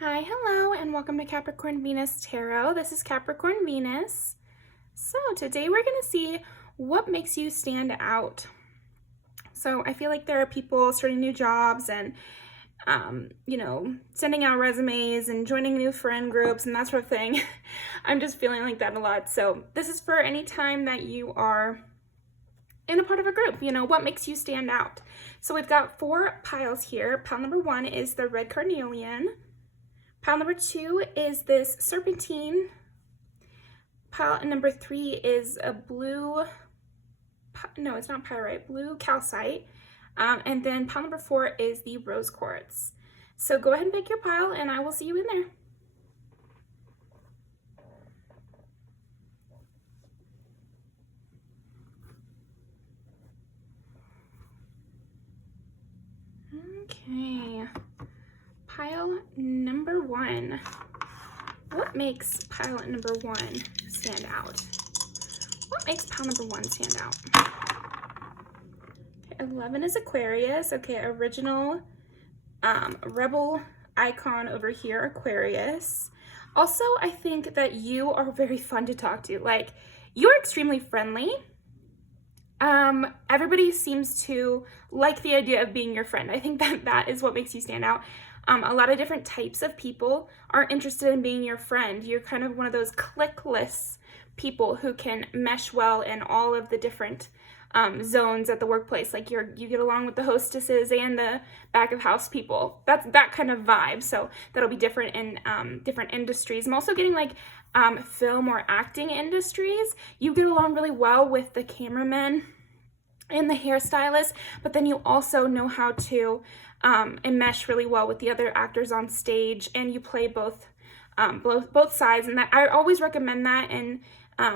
Hi, hello, and welcome to Capricorn Venus Tarot. This is Capricorn Venus. So today we're going to see what makes you stand out. So I feel like there are people starting new jobs and, sending out resumes and joining new friend groups and that sort of thing. I'm just feeling like that a lot. So this is for any time that you are in a part of a group, what makes you stand out. So we've got 4 piles here. Pile number 1 is the red carnelian. Pile number 2 is this serpentine. Pile number 3 is a blue, no, it's not pyrite, blue calcite. And then pile number 4 is the rose quartz. So go ahead and pick your pile and I will see you in there. Okay, pile number 1. What makes pile number 1 stand out? What makes pile number 1 stand out? Okay, 11 is Aquarius. Okay, original rebel icon over here, Aquarius. Also, I think that you are very fun to talk to. Like, you're extremely friendly. Everybody seems to like the idea of being your friend. I think that is what makes you stand out. A lot of different types of people are interested in being your friend. You're kind of one of those clickless people who can mesh well in all of the different zones at the workplace. Like you get along with the hostesses and the back of house people. That's that kind of vibe. So that'll be different in different industries. I'm also getting like film or acting industries. You get along really well with the cameramen and the hairstylist, but then you also know how to enmesh really well with the other actors on stage, and you play both sides. And that I always recommend that in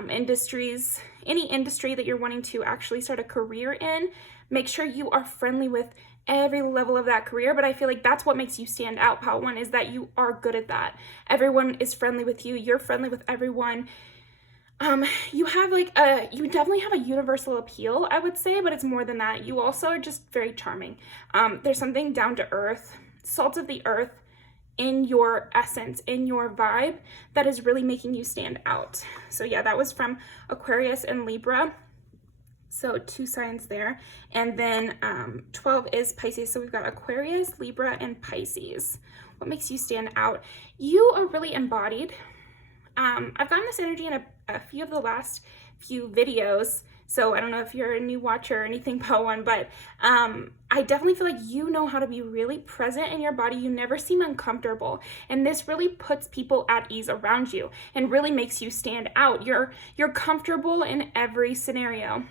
industries, any industry that you're wanting to actually start a career in. Make sure you are friendly with every level of that career. But I feel like that's what makes you stand out, pile 1, is that you are good at that. Everyone is friendly with you. You're friendly with everyone. You have you definitely have a universal appeal, I would say, but it's more than that. You also are just very charming. There's something down to earth, salt of the earth in your essence, in your vibe, that is really making you stand out. So yeah, that was from Aquarius and Libra. So 2 signs there. And then 12 is Pisces. So we've got Aquarius, Libra, and Pisces. What makes you stand out? You are really embodied. I've gotten this energy in a few of the last few videos, so I don't know if you're a new watcher or anything, pile 1, but I definitely feel like you know how to be really present in your body. You never seem uncomfortable, and this really puts people at ease around you and really makes you stand out. You're comfortable in every scenario.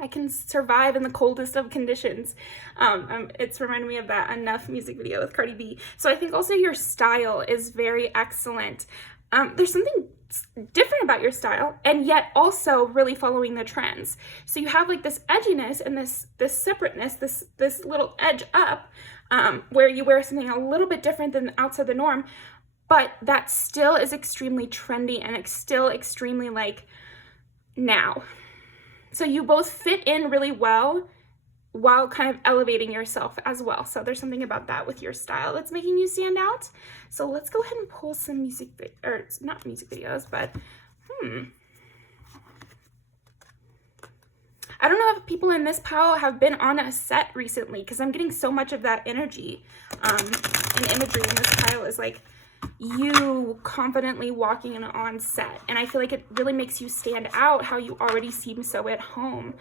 I can survive in the coldest of conditions. It's reminded me of that Enough music video with Cardi B. So I think also your style is very excellent. There's something different about your style, and yet also really following the trends. So you have like this edginess and this separateness, this little edge up, where you wear something a little bit different than outside the norm, but that still is extremely trendy and it's still extremely like now. So you both fit in really well while kind of elevating yourself as well. So there's something about that with your style that's making you stand out. So let's go ahead and pull some not music videos, but I don't know if people in this pile have been on a set recently, because I'm getting so much of that energy and imagery in this pile is like you confidently walking in on set, and I feel like it really makes you stand out how you already seem so at home.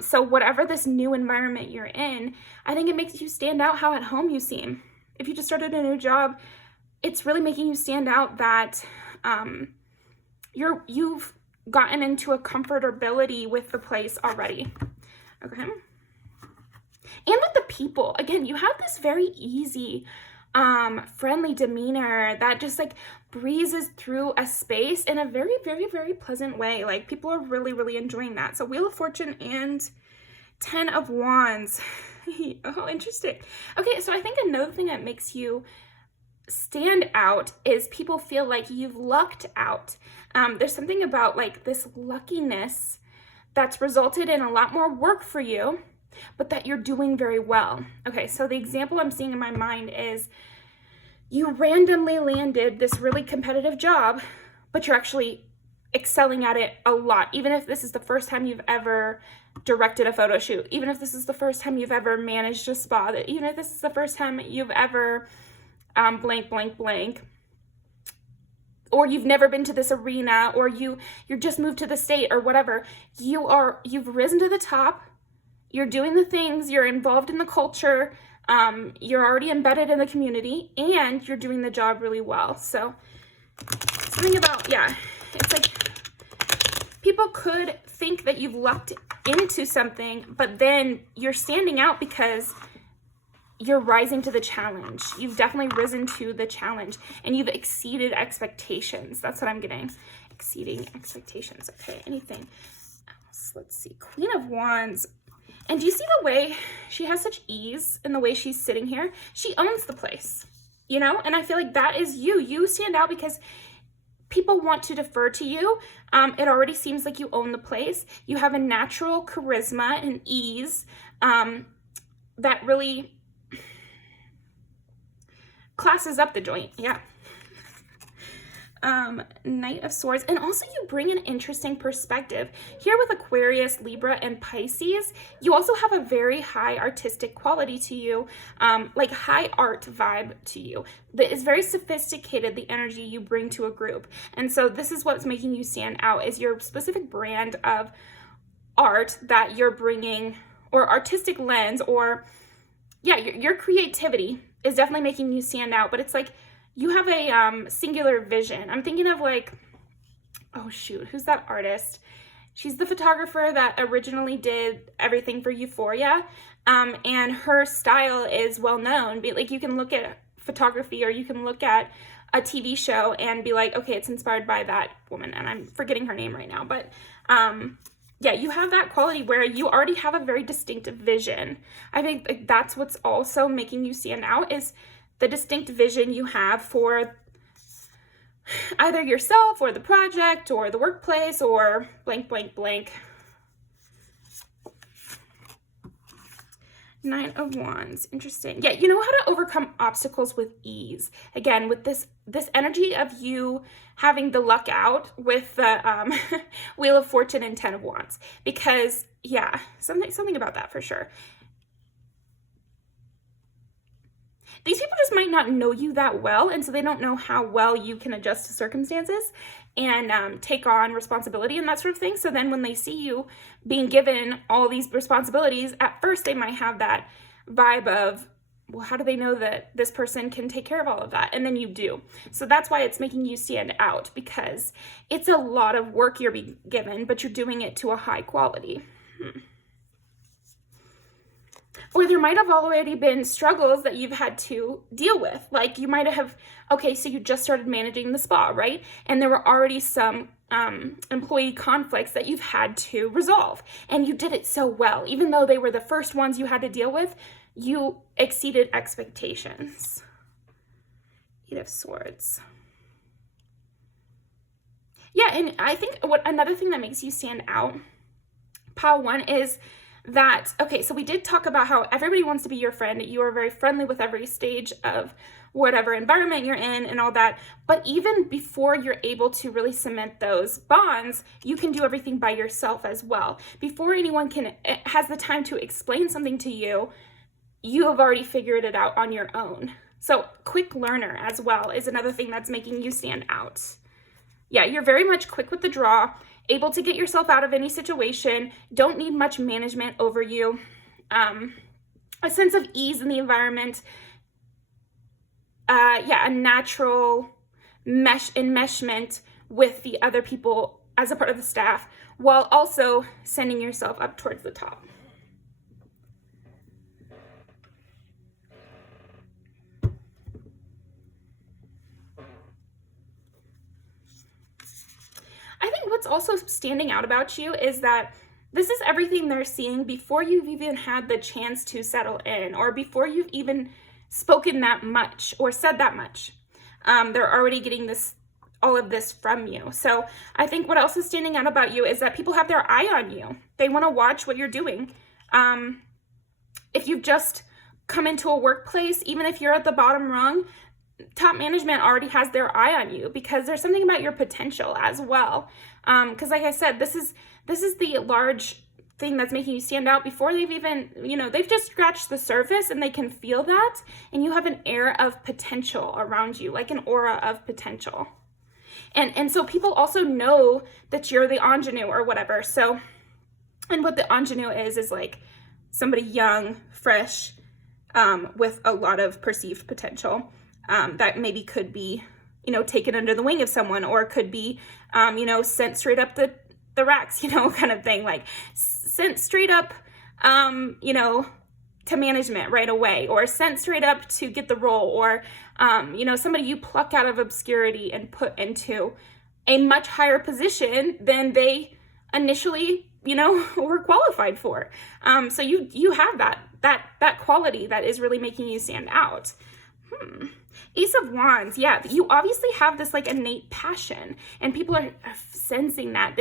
So whatever this new environment you're in, I think it makes you stand out how at home you seem. If you just started a new job, it's really making you stand out that you've gotten into a comfortability with the place already. Okay, and with the people, again, you have this very easy friendly demeanor that just like breezes through a space in a very, very, very pleasant way. Like people are really, really enjoying that. So Wheel of Fortune and 10 of Wands. Oh, interesting. Okay, so I think another thing that makes you stand out is people feel like you've lucked out. There's something about like this luckiness that's resulted in a lot more work for you, but that you're doing very well. Okay, so the example I'm seeing in my mind is you randomly landed this really competitive job, but you're actually excelling at it a lot, even if this is the first time you've ever directed a photo shoot, even if this is the first time you've ever managed a spa, even if this is the first time you've ever blank, blank, blank, or you've never been to this arena, or you're just moved to the state or whatever. You've risen to the top, you're doing the things, you're involved in the culture, you're already embedded in the community, and you're doing the job really well. So something about, yeah, it's like people could think that you've lucked into something, but then you're standing out because you're rising to the challenge. You've definitely risen to the challenge, and you've exceeded expectations. That's what I'm getting. Exceeding expectations. Okay, anything else? Let's see. Queen of Wands. And do you see the way she has such ease in the way she's sitting here? She owns the place, you know? And I feel like that is you. You stand out because people want to defer to you. It already seems like you own the place. You have a natural charisma and ease that really classes up the joint. Yeah. Knight of Swords. And also you bring an interesting perspective. Here with Aquarius, Libra, and Pisces, you also have a very high artistic quality to you, like high art vibe to you. That is very sophisticated, the energy you bring to a group. And so this is what's making you stand out, is your specific brand of art that you're bringing, or artistic lens, or yeah, your creativity is definitely making you stand out. But it's like you have a singular vision. I'm thinking of like, oh shoot, who's that artist? She's the photographer that originally did everything for Euphoria, and her style is well known. Like, you can look at photography, or you can look at a TV show and be like, okay, it's inspired by that woman, and I'm forgetting her name right now, but yeah, you have that quality where you already have a very distinctive vision. I think like that's what's also making you stand out, is the distinct vision you have for either yourself or the project or the workplace or blank, blank, blank. Nine of Wands. Interesting. Yeah, you know how to overcome obstacles with ease. Again, with this energy of you having the luck out with the Wheel of Fortune and 10 of Wands. Because, yeah, something about that for sure. These people just might not know you that well, and so they don't know how well you can adjust to circumstances and take on responsibility and that sort of thing. So then when they see you being given all these responsibilities, at first they might have that vibe of, well, how do they know that this person can take care of all of that? And then you do. So that's why it's making you stand out, because it's a lot of work you're being given, but you're doing it to a high quality. Or there might have already been struggles that you've had to deal with. Like you might have, okay, so you just started managing the spa, right? And there were already some employee conflicts that you've had to resolve. And you did it so well. Even though they were the first ones you had to deal with, you exceeded expectations. Eight of Swords. Yeah, and I think another thing that makes you stand out, pile one, is that, okay, so we did talk about how everybody wants to be your friend. You are very friendly with every stage of whatever environment you're in and all that. But even before you're able to really cement those bonds, you can do everything by yourself as well. Before anyone has the time to explain something to you, you have already figured it out on your own. So quick learner as well is another thing that's making you stand out. Yeah, you're very much quick with the draw, able to get yourself out of any situation, don't need much management over you, a sense of ease in the environment, yeah, a natural enmeshment with the other people as a part of the staff, while also sending yourself up towards the top. I think what's also standing out about you is that this is everything they're seeing before you've even had the chance to settle in, or before you've even spoken that much or said that much. They're already getting all of this from you. So I think what else is standing out about you is that people have their eye on you. They want to watch what you're doing. If you've just come into a workplace, even if you're at the bottom rung, top management already has their eye on you because there's something about your potential as well. Because like I said, this is the large thing that's making you stand out before they've even, they've just scratched the surface and they can feel that. And you have an air of potential around you, like an aura of potential. And so people also know that you're the ingenue or whatever. So, and what the ingenue is like somebody young, fresh, with a lot of perceived potential, that maybe could be, taken under the wing of someone, or could be, sent straight up the racks, kind of thing, like sent straight up, to management right away, or sent straight up to get the role, or, somebody you pluck out of obscurity and put into a much higher position than they initially, were qualified for. So you have that quality that is really making you stand out. Ace of Wands. Yeah, you obviously have this like innate passion, and people are sensing that.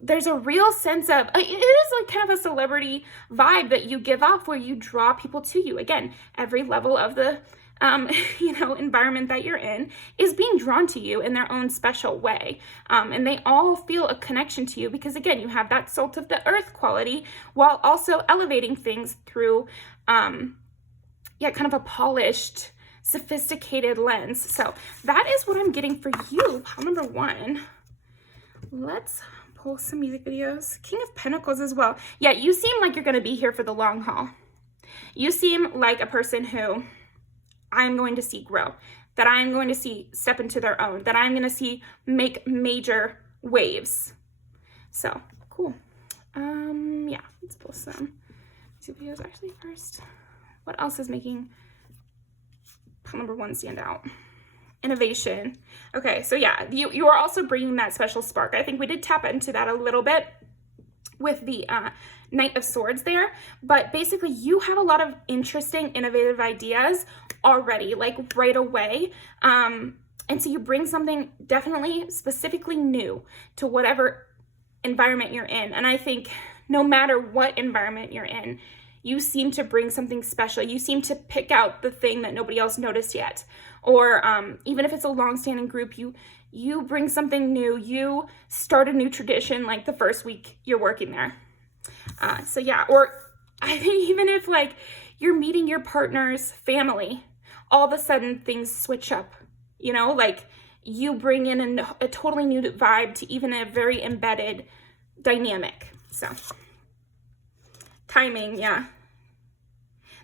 There's a real sense of, it is like kind of a celebrity vibe that you give off, where you draw people to you. Again, every level of the, environment that you're in is being drawn to you in their own special way. And they all feel a connection to you because, again, you have that salt of the earth quality while also elevating things through, kind of a polished, sophisticated lens. So that is what I'm getting for you, pile number 1. Let's pull some music videos. King of Pentacles as well. Yeah, you seem like you're going to be here for the long haul. You seem like a person who I'm going to see grow, that I'm going to see step into their own, that I'm going to see make major waves. So cool. Let's pull some music videos actually first. What else is making pile number 1 stand out? Innovation. Okay, so yeah, you are also bringing that special spark. I think we did tap into that a little bit with the Knight of Swords there, but basically you have a lot of interesting, innovative ideas already, like right away. And so you bring something definitely specifically new to whatever environment you're in. And I think no matter what environment you're in, you seem to bring something special. You seem to pick out the thing that nobody else noticed yet. Or even if it's a long-standing group, you bring something new. You start a new tradition like the first week you're working there. So yeah, or I think even if like you're meeting your partner's family, all of a sudden things switch up, like you bring in a totally new vibe to even a very embedded dynamic. So timing, yeah.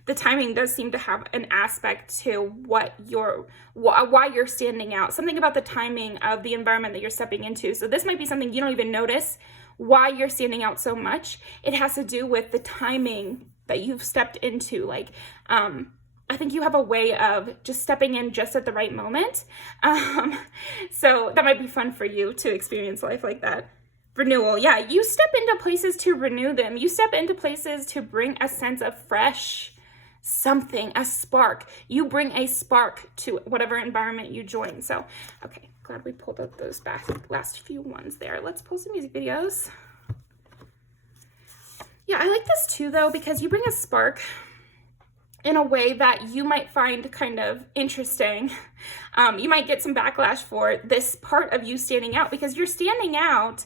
The timing does seem to have an aspect to why you're standing out. Something about the timing of the environment that you're stepping into. So this might be something you don't even notice why you're standing out so much. It has to do with the timing that you've stepped into. Like, I think you have a way of just stepping in just at the right moment. So that might be fun for you to experience life like that. Renewal. Yeah, you step into places to renew them. You step into places to bring a sense of fresh something, a spark. You bring a spark to whatever environment you join. So, okay, glad we pulled out those last few ones there. Let's pull some music videos. Yeah, I like this too, though, because you bring a spark in a way that you might find kind of interesting. You might get some backlash for this part of you standing out, because you're standing out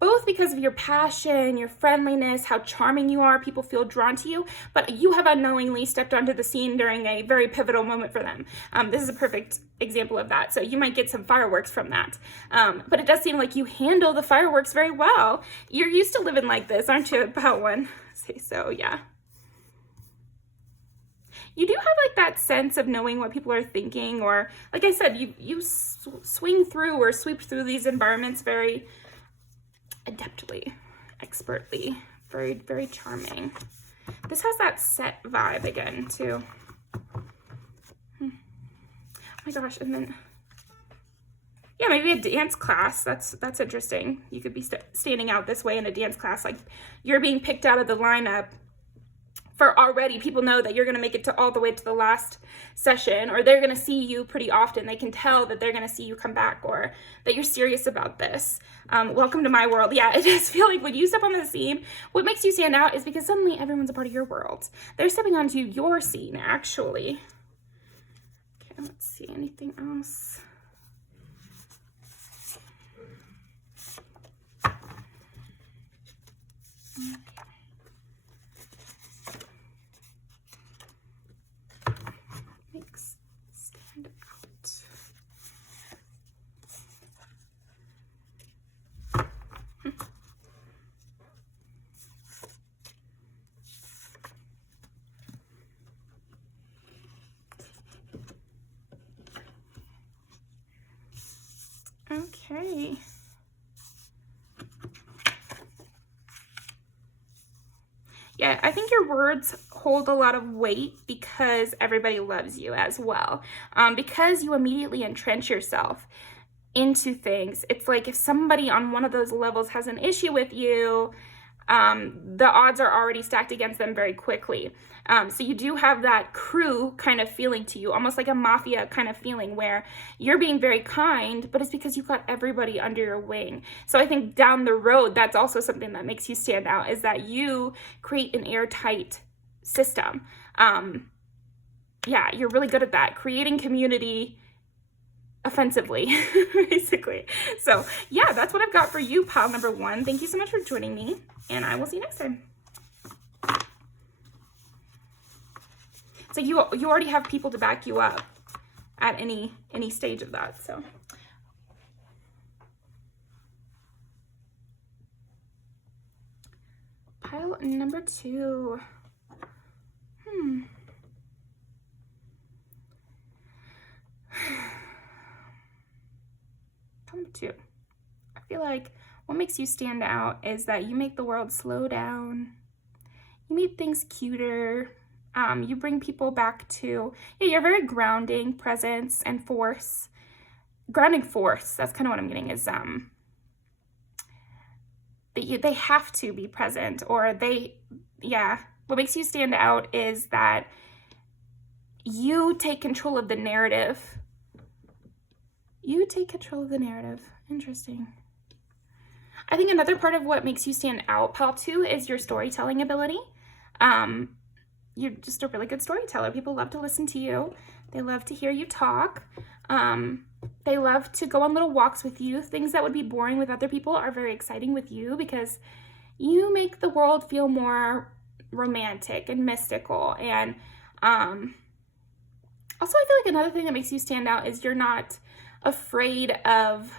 both because of your passion, your friendliness, how charming you are, people feel drawn to you, but you have unknowingly stepped onto the scene during a very pivotal moment for them. This is a perfect example of that. So you might get some fireworks from that. But it does seem like you handle the fireworks very well. You're used to living like this, aren't you, about one? Say so, yeah. You do have like that sense of knowing what people are thinking, or like I said, you swing through or sweep through these environments very adeptly, expertly, very, very charming. This has that set vibe again too. Oh my gosh, and then yeah, maybe a dance class. That's interesting. You could be standing out this way in a dance class, like you're being picked out of the lineup for already people know that you're going to make it to all the way to the last session, or they're going to see you pretty often. They can tell that they're going to see you come back, or that you're serious about this. Welcome to my world. Yeah, I just feel like when you step on the scene, what makes you stand out is because suddenly everyone's a part of your world. They're stepping onto your scene, actually. Okay. let's see, anything else? Makes stand out. Okay. Yeah, I think your words hold a lot of weight because everybody loves you as well. Because you immediately entrench yourself into things. It's like if somebody on one of those levels has an issue with you, the odds are already stacked against them very quickly. So you do have that crew kind of feeling to you, almost like a mafia kind of feeling where you're being very kind, but it's because you've got everybody under your wing. So I think down the road, that's also something that makes you stand out, is that you create an airtight system. Yeah, you're really good at that, creating community offensively, basically. So yeah, that's what I've got for you, pile number 1. Thank you so much for joining me, and I will see you next time. So you already have people to back you up at any stage of that. So pile number 2. Number 2. I feel like what makes you stand out is that you make the world slow down. You make things cuter. You bring people back to, yeah, you're very grounding presence and force. Grounding force, that's kind of what I'm getting, is they have to be present, or what makes you stand out is that you take control of the narrative. You take control of the narrative. Interesting. I think another part of what makes you stand out, pile 2, is your storytelling ability. You're just a really good storyteller. People love to listen to you. They love to hear you talk. They love to go on little walks with you. Things that would be boring with other people are very exciting with you because you make the world feel more romantic and mystical. And also, I feel like another thing that makes you stand out is you're not afraid of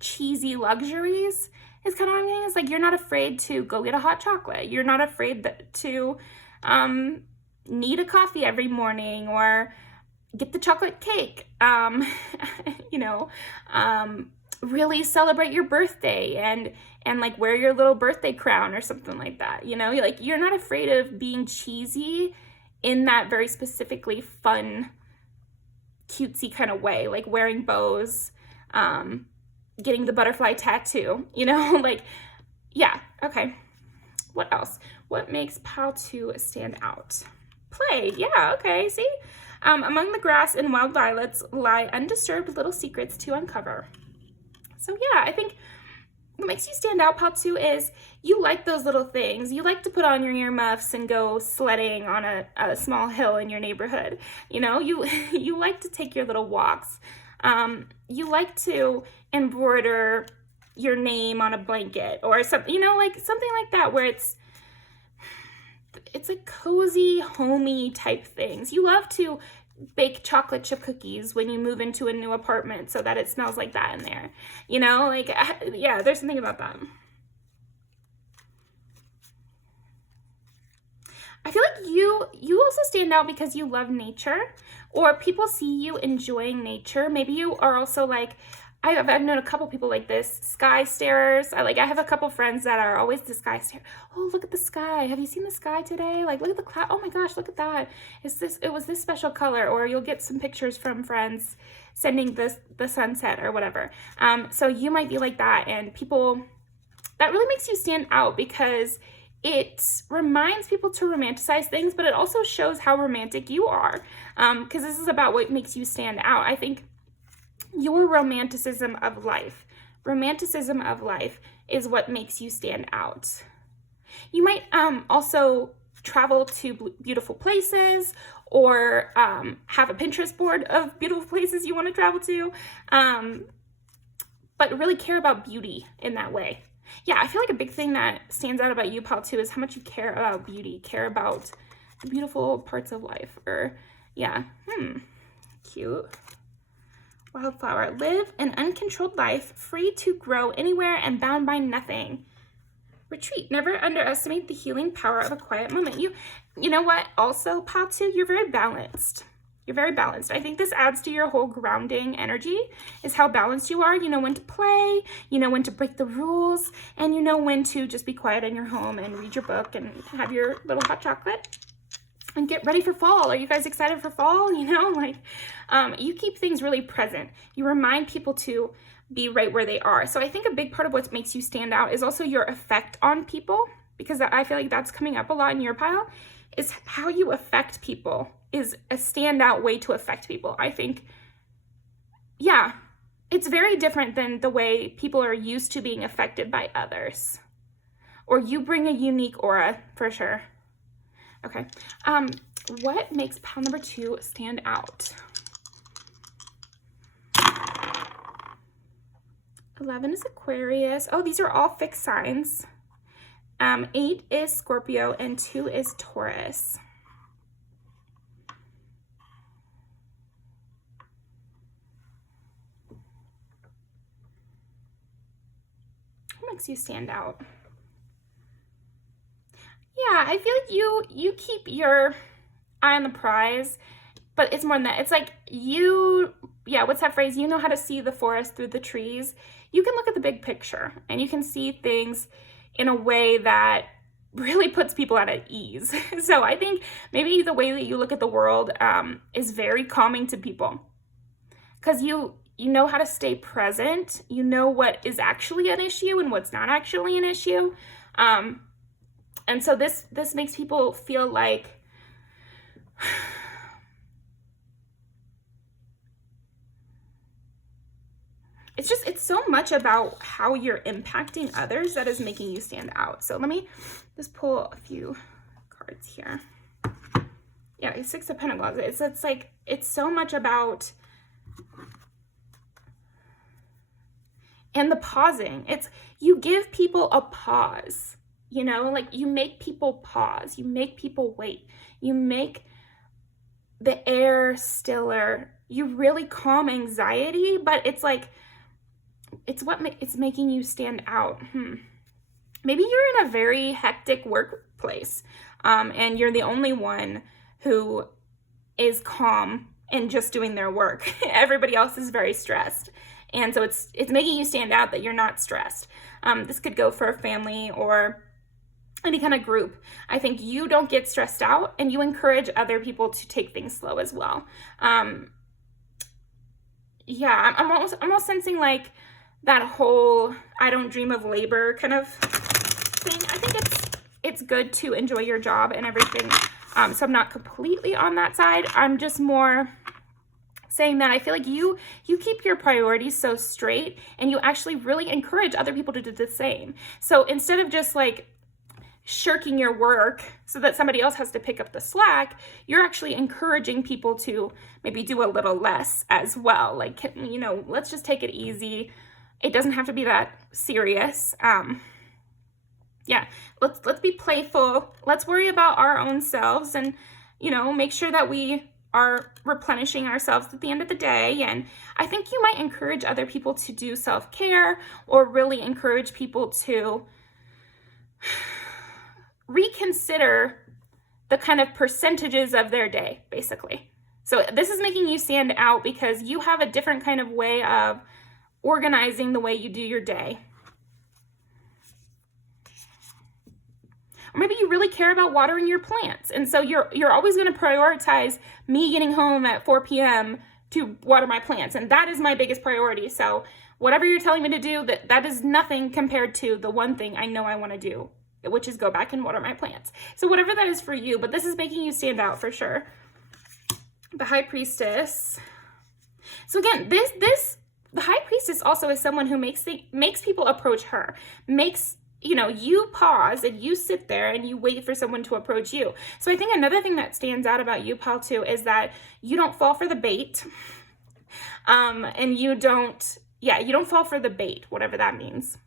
cheesy luxuries. Is kind of what I'm getting. It's like you're not afraid to go get a hot chocolate. You're not afraid to need a coffee every morning or get the chocolate cake. Really celebrate your birthday and like wear your little birthday crown or something like that. You're not afraid of being cheesy in that very specifically fun, cutesy kind of way, like wearing bows, getting the butterfly tattoo, yeah, okay. What else? What makes pile 2 stand out? Play, yeah, okay, see? Among the grass and wild violets lie undisturbed little secrets to uncover. So yeah, I think what makes you stand out, pile 2, is you like those little things. You like to put on your earmuffs and go sledding on a small hill in your neighborhood. You like to take your little walks. You like to embroider your name on a blanket or something, something like that, where it's like cozy, homey type things. You love to bake chocolate chip cookies when you move into a new apartment so that it smells like that in there. Yeah, there's something about that. I feel like you also stand out because you love nature, or people see you enjoying nature. Maybe you are also like, I've known a couple people like this, sky starers. I have a couple friends that are always the sky stare. Oh, look at the sky. Have you seen the sky today? Like, look at the cloud. Oh my gosh, look at that. It was this special color. Or you'll get some pictures from friends sending the sunset or whatever. So you might be like that, and people, that really makes you stand out because it reminds people to romanticize things, but it also shows how romantic you are. Because this is about what makes you stand out. I think your romanticism of life is what makes you stand out. You might also travel to beautiful places, or have a Pinterest board of beautiful places you want to travel to, but really care about beauty in that way. Yeah, I feel like a big thing that stands out about you, Paul, too, is how much you care about beauty, care about the beautiful parts of life. Or, yeah, cute. Wildflower. Live an uncontrolled life, free to grow anywhere and bound by nothing. Retreat. Never underestimate the healing power of a quiet moment. You know what? Also, Paul, too, you're very balanced. You're very balanced. I think this adds to your whole grounding energy, is how balanced you are. You know when to play, you know when to break the rules, and you know when to just be quiet in your home and read your book and have your little hot chocolate and get ready for fall. Are you guys excited for fall? You know, like, you keep things really present. You remind people to be right where they are. So I think a big part of what makes you stand out is also your effect on people, because I feel like that's coming up a lot in your pile, is how you affect people is a standout way to affect people. I think, yeah, it's very different than the way people are used to being affected by others. Or you bring a unique aura, for sure. Okay, what makes pile number 2 stand out? 11 is Aquarius. Oh, these are all fixed signs. 8 is Scorpio and 2 is Taurus. What makes you stand out? Yeah, I feel like you keep your eye on the prize, but it's more than that. It's like what's that phrase? You know how to see the forest through the trees. You can look at the big picture and you can see things in a way that really puts people at ease. So I think maybe the way that you look at the world is very calming to people, because you know how to stay present. You know what is actually an issue and what's not actually an issue. And so this makes people feel like it's so much about how you're impacting others that is making you stand out. So let me just pull a few cards here. Yeah, 6 of Pentacles. It's like, it's so much about, and the pausing. It's, you give people a pause, you know, like you make people pause, you make people wait, you make the air stiller, you really calm anxiety, but it's like, it's making you stand out. Maybe you're in a very hectic workplace, and you're the only one who is calm and just doing their work. Everybody else is very stressed. And so it's making you stand out that you're not stressed. This could go for a family or any kind of group. I think you don't get stressed out, and you encourage other people to take things slow as well. Yeah, I'm almost sensing like that whole I don't dream of labor kind of thing. I think it's good to enjoy your job and everything. So I'm not completely on that side. I'm just more saying that I feel like you keep your priorities so straight, and you actually really encourage other people to do the same. So instead of just like shirking your work so that somebody else has to pick up the slack, you're actually encouraging people to maybe do a little less as well. Like, you know, let's just take it easy. It doesn't have to be that serious. Yeah, let's be playful. Let's worry about our own selves, and, you know, make sure that we are replenishing ourselves at the end of the day. And I think you might encourage other people to do self-care, or really encourage people to reconsider the kind of percentages of their day, basically. So this is making you stand out because you have a different kind of way of organizing the way you do your day. Or maybe you really care about watering your plants, and so you're always going to prioritize me getting home at 4 p.m. to water my plants, and that is my biggest priority. So whatever you're telling me to do, that is nothing compared to the one thing I know I want to do, which is go back and water my plants. So whatever that is for you, but this is making you stand out for sure. The High Priestess. So again, the High Priestess also is someone who makes people approach her, makes you know, you pause and you sit there and you wait for someone to approach you. So I think another thing that stands out about you, pal, too, is that you don't fall for the bait. And you don't fall for the bait, whatever that means.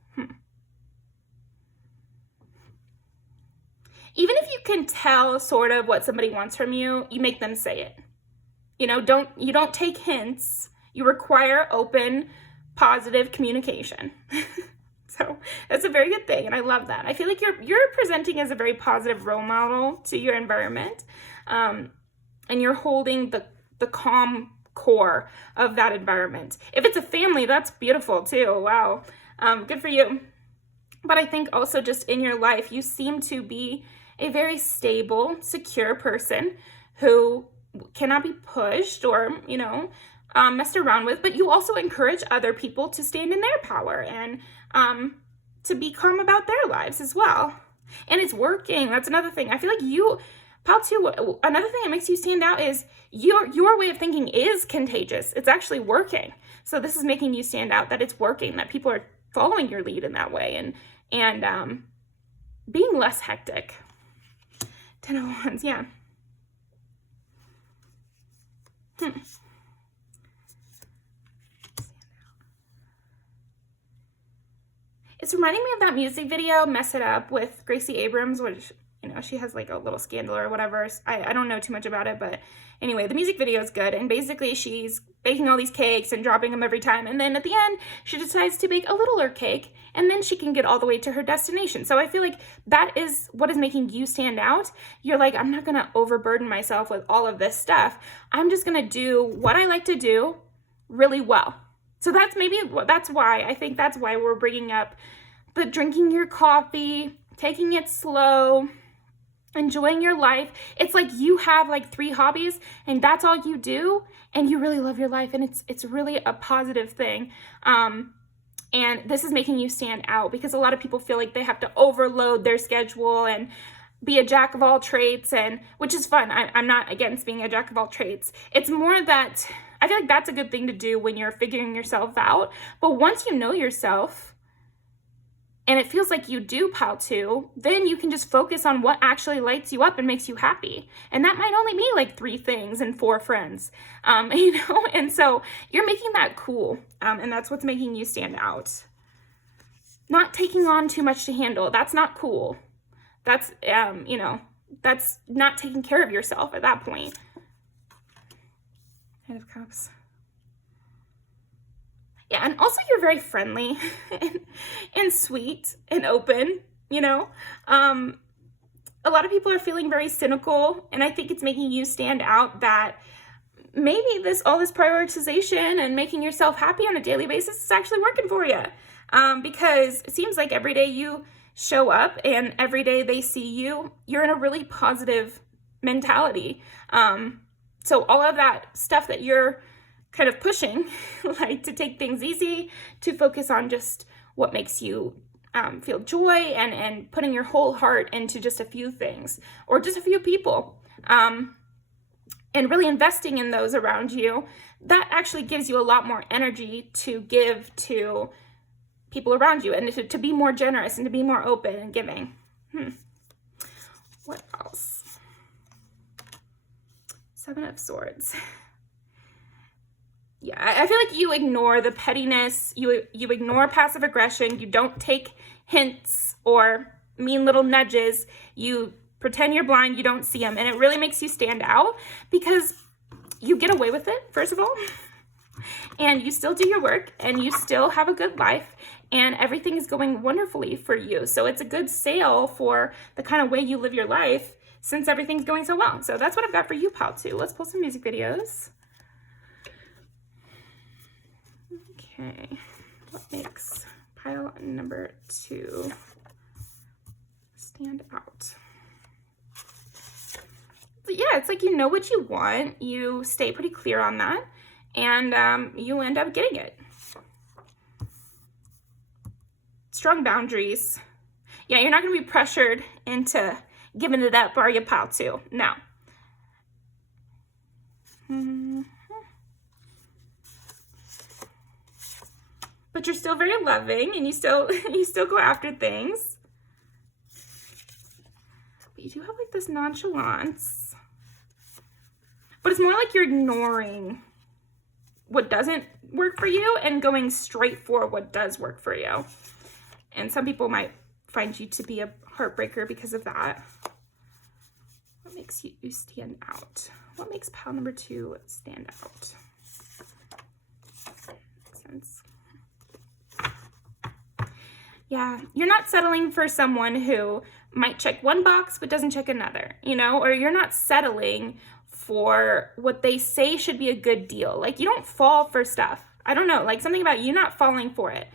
Even if you can tell sort of what somebody wants from you, you make them say it. You know, you don't take hints. You require open, positive communication. So that's a very good thing, and I love that. I feel like you're presenting as a very positive role model to your environment, and you're holding the calm core of that environment. If it's a family, that's beautiful too. Wow, good for you. But I think also just in your life, you seem to be a very stable, secure person who cannot be pushed or, you know, messed around with, but you also encourage other people to stand in their power and to be calm about their lives as well. And it's working. That's another thing. I feel like you, pal, too, another thing that makes you stand out is your way of thinking is contagious. It's actually working. So this is making you stand out, that it's working, that people are following your lead in that way and being less hectic. 10 of Wands, yeah. It's reminding me of that music video, Mess It Up, with Gracie Abrams, which, you know, she has like a little scandal or whatever. I don't know too much about it, but anyway, the music video is good. And basically she's baking all these cakes and dropping them every time. And then at the end, she decides to bake a littler cake, and then she can get all the way to her destination. So I feel like that is what is making you stand out. You're like, I'm not going to overburden myself with all of this stuff. I'm just going to do what I like to do really well. So that's why, I think that's why we're bringing up the drinking your coffee, taking it slow, enjoying your life. It's like you have like 3 hobbies and that's all you do, and you really love your life, and it's really a positive thing. And this is making you stand out, because a lot of people feel like they have to overload their schedule and be a jack of all trades, and which is fun. I'm not against being a jack of all trades. It's more that I feel like that's a good thing to do when you're figuring yourself out. But once you know yourself, and it feels like you do, pal, too, then you can just focus on what actually lights you up and makes you happy. And that might only be like 3 things and 4 friends, you know? And so you're making that cool, and that's what's making you stand out. Not taking on too much to handle. That's not cool. That's, you know, that's not taking care of yourself at that point. Knight of Cups. Yeah, and also you're very friendly and sweet and open, you know. A lot of people are feeling very cynical, and I think it's making you stand out that maybe all this prioritization and making yourself happy on a daily basis is actually working for you. Because it seems like every day you show up and every day they see you, you're in a really positive mentality. So all of that stuff that you're kind of pushing, like to take things easy, to focus on just what makes you feel joy, and putting your whole heart into just a few things or just a few people, and really investing in those around you, that actually gives you a lot more energy to give to people around you, and to be more generous and to be more open and giving. What else? 7 of Swords. Yeah, I feel like you ignore the pettiness, you ignore passive aggression, you don't take hints or mean little nudges, you pretend you're blind, you don't see them, and it really makes you stand out because you get away with it, first of all, and you still do your work, and you still have a good life, and everything is going wonderfully for you. So it's a good sale for the kind of way you live your life, since everything's going so well. So that's what I've got for you, pal, too. Let's pull some music videos. Okay, what makes pile number 2 stand out? But yeah, it's like you know what you want, you stay pretty clear on that, and you end up getting it. Strong boundaries. Yeah, you're not going to be pressured into giving it up, are you, pal, too? No. But you're still very loving, and you still go after things. do have like this nonchalance, but it's more like you're ignoring what doesn't work for you and going straight for what does work for you. And some people might find you to be a heartbreaker because of that. What makes you stand out? What makes pile number 2 stand out? Makes sense. Yeah, you're not settling for someone who might check one box but doesn't check another, you know, or you're not settling for what they say should be a good deal. Like, you don't fall for stuff. I don't know, like something about you not falling for it.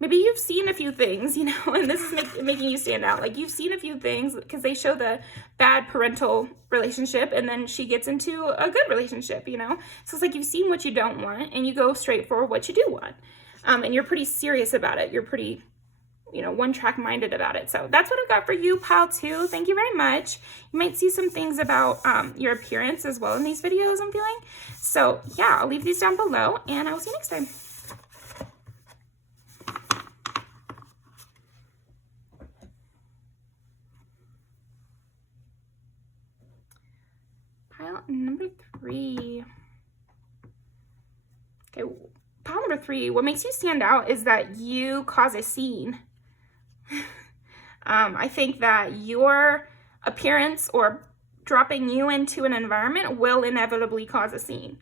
Maybe you've seen a few things, you know, and this is making you stand out. Like, you've seen a few things because they show the bad parental relationship and then she gets into a good relationship, you know? So it's like you've seen what you don't want and you go straight for what you do want. And you're pretty serious about it. You're pretty, you know, one-track minded about it. So that's what I got for you, pile 2. Thank you very much. You might see some things about your appearance as well in these videos, I'm feeling. So yeah, I'll leave these down below and I will see you next time. Pile number 3. Okay, pile number 3, what makes you stand out is that you cause a scene. I think that your appearance or dropping you into an environment will inevitably cause a scene.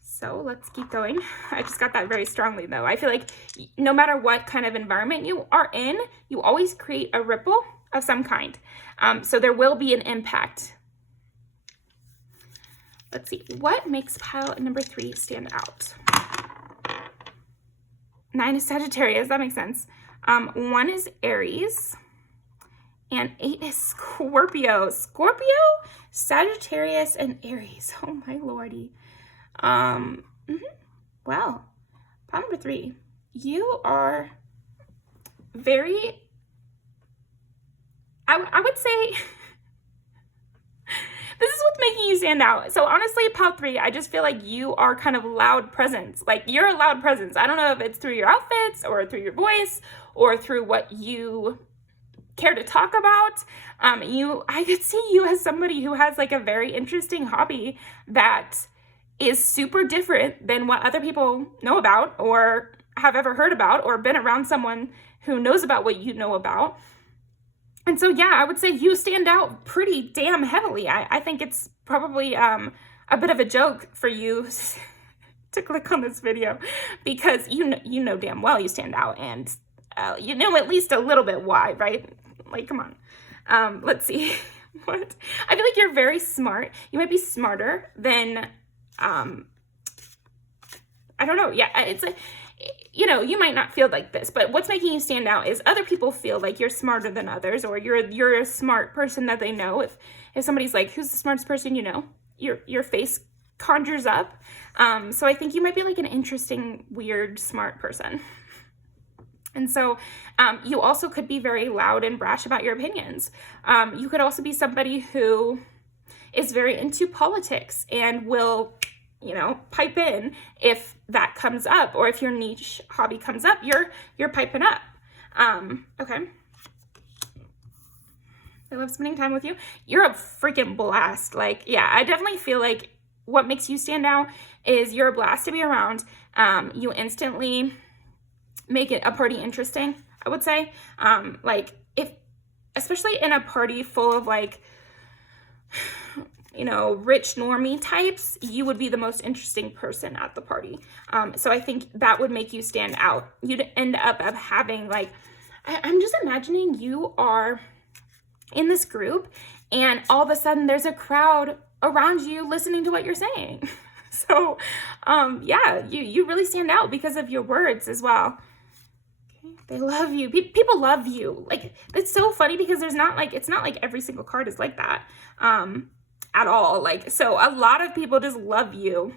So let's keep going. I just got that very strongly though. I feel like no matter what kind of environment you are in, you always create a ripple of some kind. So there will be an impact. Let's see, what makes pile number 3 stand out? 9 is Sagittarius, that makes sense. 1 is Aries, and 8 is Scorpio. Scorpio, Sagittarius, and Aries. Oh my lordy. Well, pile number 3, you are very, I would say, this is what's making you stand out. So honestly, pile 3, I just feel like you are kind of loud presence. Like, you're a loud presence. I don't know if it's through your outfits or through your voice or through what you care to talk about. I could see you as somebody who has like a very interesting hobby that is super different than what other people know about or have ever heard about or been around someone who knows about what you know about. And so, yeah, I would say you stand out pretty damn heavily. I think it's probably a bit of a joke for you to click on this video because you know damn well you stand out and you know at least a little bit why, right? Like, come on. Let's see. What? I feel like you're very smart. You might be smarter than, I don't know. Yeah, it's a... You know, you might not feel like this, but what's making you stand out is other people feel like you're smarter than others, or you're a smart person that they know. If somebody's like, who's the smartest person you know, your face conjures up. So I think you might be like an interesting, weird, smart person. And so you also could be very loud and brash about your opinions. You could also be somebody who is very into politics and will, you know, pipe in if that comes up, or if your niche hobby comes up, you're piping up. Okay. I love spending time with you. You're a freaking blast. Like, yeah, I definitely feel like what makes you stand out is you're a blast to be around. You instantly make it a party interesting, I would say. Like, especially in a party full of like, you know, rich normie types, you would be the most interesting person at the party. So I think that would make you stand out. You'd end up having like, I'm just imagining you are in this group and all of a sudden there's a crowd around you listening to what you're saying. So yeah, you really stand out because of your words as well. Okay, they love you. People love you. Like, it's so funny because it's not like every single card is like that. At all. Like, so a lot of people just love you.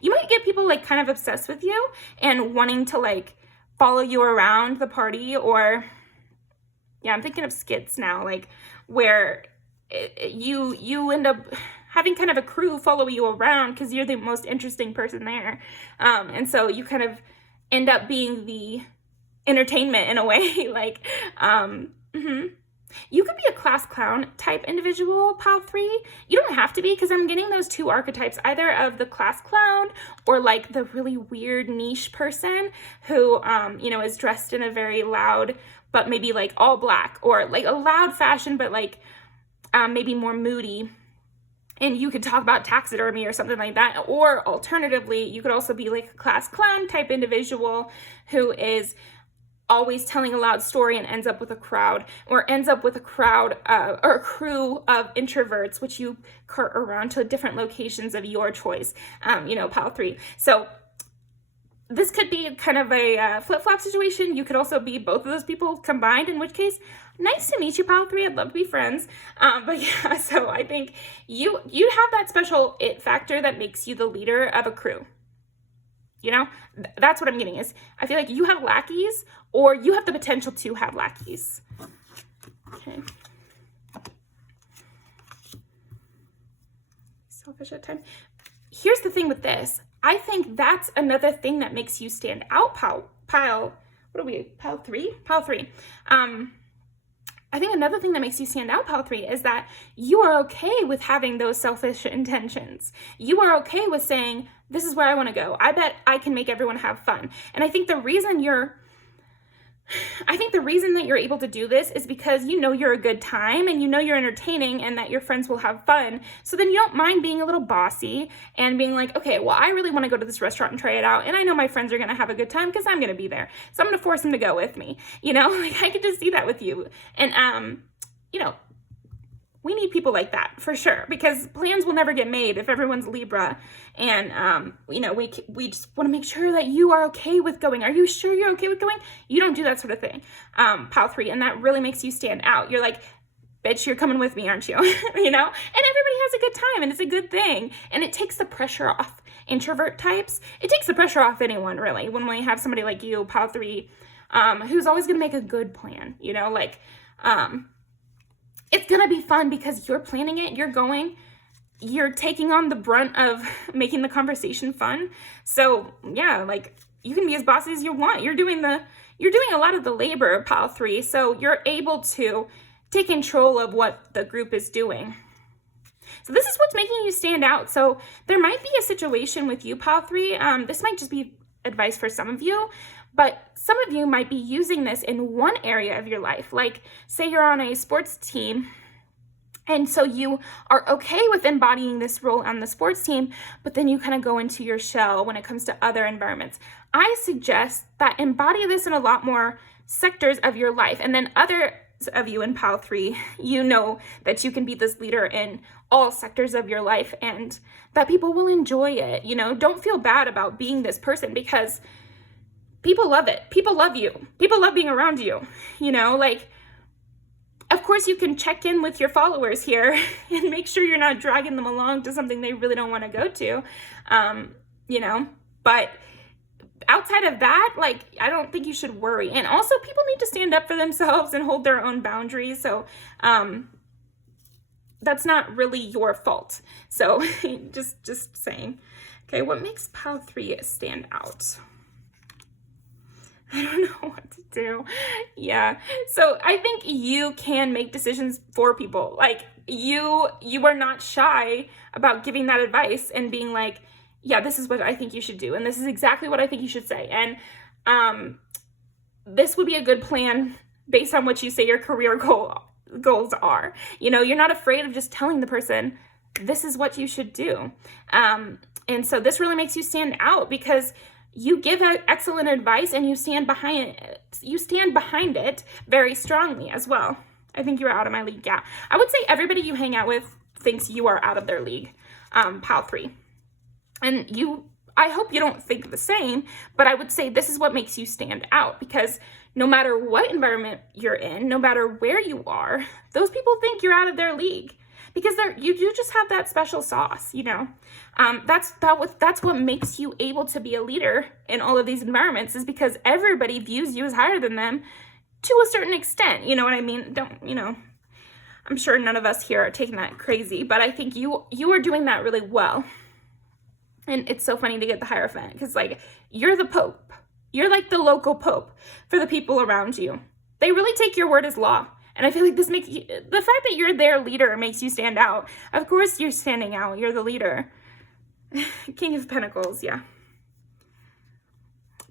You might get people like kind of obsessed with you and wanting to like follow you around the party, or yeah, I'm thinking of skits now, like where you end up having kind of a crew follow you around because you're the most interesting person there. And so you kind of end up being the entertainment in a way. Like, you could be a class clown type individual, Pal 3. You don't have to be, because I'm getting those two archetypes, either of the class clown or like the really weird niche person who, you know, is dressed in a very loud, but maybe like all black, or like a loud fashion, but like maybe more moody. And you could talk about taxidermy or something like that. Or alternatively, you could also be like a class clown type individual who is always telling a loud story and ends up with a crowd, or ends up with a crowd or a crew of introverts, which you cart around to different locations of your choice, you know, Pal 3. So this could be kind of a flip-flop situation. You could also be both of those people combined, in which case, nice to meet you, Pal 3. I'd love to be friends. But yeah, so I think you have that special it factor that makes you the leader of a crew. You know, that's what I'm getting is I feel like you have lackeys, or you have the potential to have lackeys. Okay. Selfish at times. Here's the thing with this. I think that's another thing that makes you stand out, Pal 3? Pal 3. I think another thing that makes you stand out, Pal 3, is that you are okay with having those selfish intentions. You are okay with saying, this is where I want to go. I bet I can make everyone have fun. And I think the reason that you're able to do this is because you know you're a good time, and you know you're entertaining, and that your friends will have fun. So then you don't mind being a little bossy and being like, okay, well, I really want to go to this restaurant and try it out, and I know my friends are going to have a good time because I'm going to be there. So I'm going to force them to go with me. You know, like I could just see that with you. And, you know, we need people like that for sure, because plans will never get made if everyone's Libra. And, you know, we just want to make sure that you are okay with going. Are you sure you're okay with going? You don't do that sort of thing, Pal 3. And that really makes you stand out. You're like, bitch, you're coming with me, aren't you? You know, and everybody has a good time, and it's a good thing. And it takes the pressure off introvert types. It takes the pressure off anyone, really, when we have somebody like you, Pal 3, who's always going to make a good plan, you know, like, it's going to be fun because you're planning it, you're taking on the brunt of making the conversation fun. So yeah, like you can be as bossy as you want. You're doing a lot of the labor, Pal 3. So you're able to take control of what the group is doing. So this is what's making you stand out. So there might be a situation with you, Pal 3. This might just be advice for some of you, but some of you might be using this in one area of your life. Like say you're on a sports team, and so you are okay with embodying this role on the sports team, but then you kind of go into your shell when it comes to other environments. I suggest that embody this in a lot more sectors of your life. And then others of you in Pal 3, you know that you can be this leader in all sectors of your life, and that people will enjoy it. You know, don't feel bad about being this person, because people love it. People love you. People love being around you. You know, like, of course you can check in with your followers here and make sure you're not dragging them along to something they really don't want to go to, you know, but outside of that, like, I don't think you should worry. And also people need to stand up for themselves and hold their own boundaries. So, that's not really your fault. So just saying. Okay. What makes Pal 3 stand out? I don't know what to do. Yeah. So I think you can make decisions for people. Like you are not shy about giving that advice and being like, yeah, this is what I think you should do. And this is exactly what I think you should say. And this would be a good plan based on what you say your career goals are. You know, you're not afraid of just telling the person, this is what you should do. And so this really makes you stand out, because you give excellent advice and you stand behind it. You stand behind it very strongly as well. I think you're out of my league. Yeah. I would say everybody you hang out with thinks you are out of their league, Pal 3. And I hope you don't think the same, but I would say this is what makes you stand out, because no matter what environment you're in, no matter where you are, those people think you're out of their league, because you just have that special sauce, you know. That's what makes you able to be a leader in all of these environments, is because everybody views you as higher than them to a certain extent. You know what I mean? I'm sure none of us here are taking that crazy, but I think you are doing that really well. And it's so funny to get the Hierophant, because like you're the Pope, You're like the local pope for the people around you. They really take your word as law. And I feel like this makes you, the fact that you're their leader makes you stand out. Of course you're standing out. You're the leader. King of Pentacles, yeah.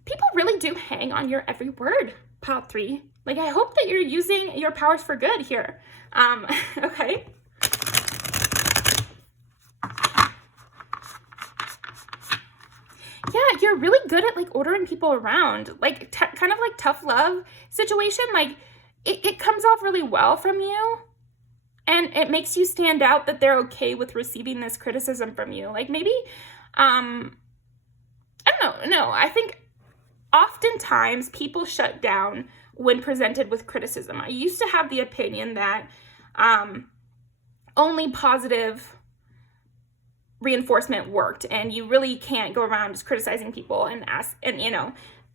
People really do hang on your every word, pile 3. Like, I hope that you're using your powers for good here. Okay. Yeah, you're really good at, like, ordering people around. Like, kind of like tough love situation. Like, it comes off really well from you. And it makes you stand out that they're okay with receiving this criticism from you. Like, maybe, I don't know. No, I think oftentimes people shut down when presented with criticism. I used to have the opinion that only positive reinforcement worked, and you really can't go around just criticizing people and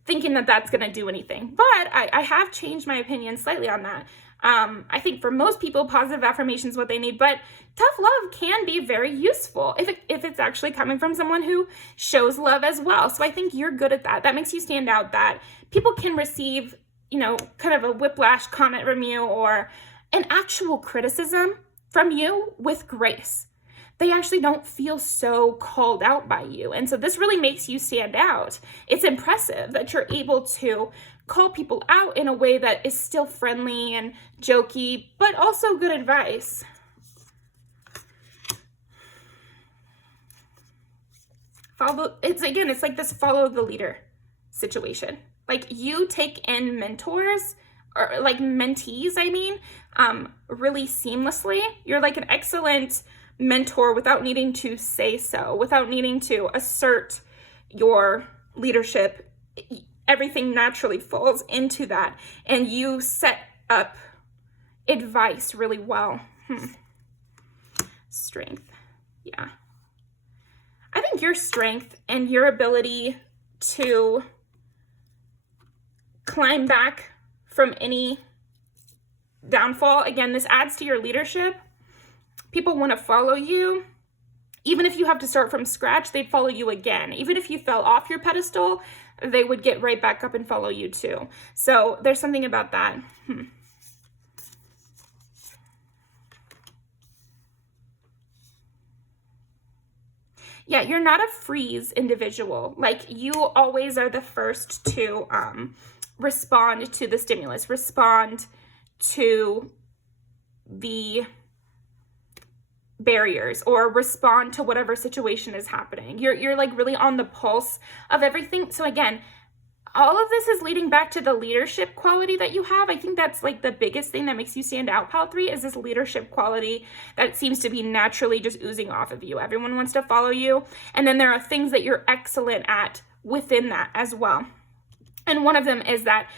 thinking that that's going to do anything. But I have changed my opinion slightly on that. I think for most people, positive affirmation is what they need, but tough love can be very useful if it's actually coming from someone who shows love as well. So I think you're good at that. That makes you stand out, that people can receive, kind of a whiplash comment from you or an actual criticism from you with grace. They actually don't feel so called out by you. And so this really makes you stand out. It's impressive that you're able to call people out in a way that is still friendly and jokey, but also good advice. It's like this follow the leader situation. Like, you take in mentors, or like mentees, really seamlessly. You're like an excellent mentor without needing to say so, without needing to assert your leadership. Everything naturally falls into that, and you set up advice really well. Strength. Yeah. I think your strength and your ability to climb back from any downfall, again, this adds to your leadership. People want to follow you. Even if you have to start from scratch, they'd follow you again. Even if you fell off your pedestal, they would get right back up and follow you too. So there's something about that. Yeah, you're not a freeze individual. Like, you always are the first to respond to the stimulus, respond to the barriers, or respond to whatever situation is happening. You're like really on the pulse of everything. So again, all of this is leading back to the leadership quality that you have. I think that's like the biggest thing that makes you stand out, pile 3, is this leadership quality that seems to be naturally just oozing off of you. Everyone wants to follow you. And then there are things that you're excellent at within that as well. And one of them is that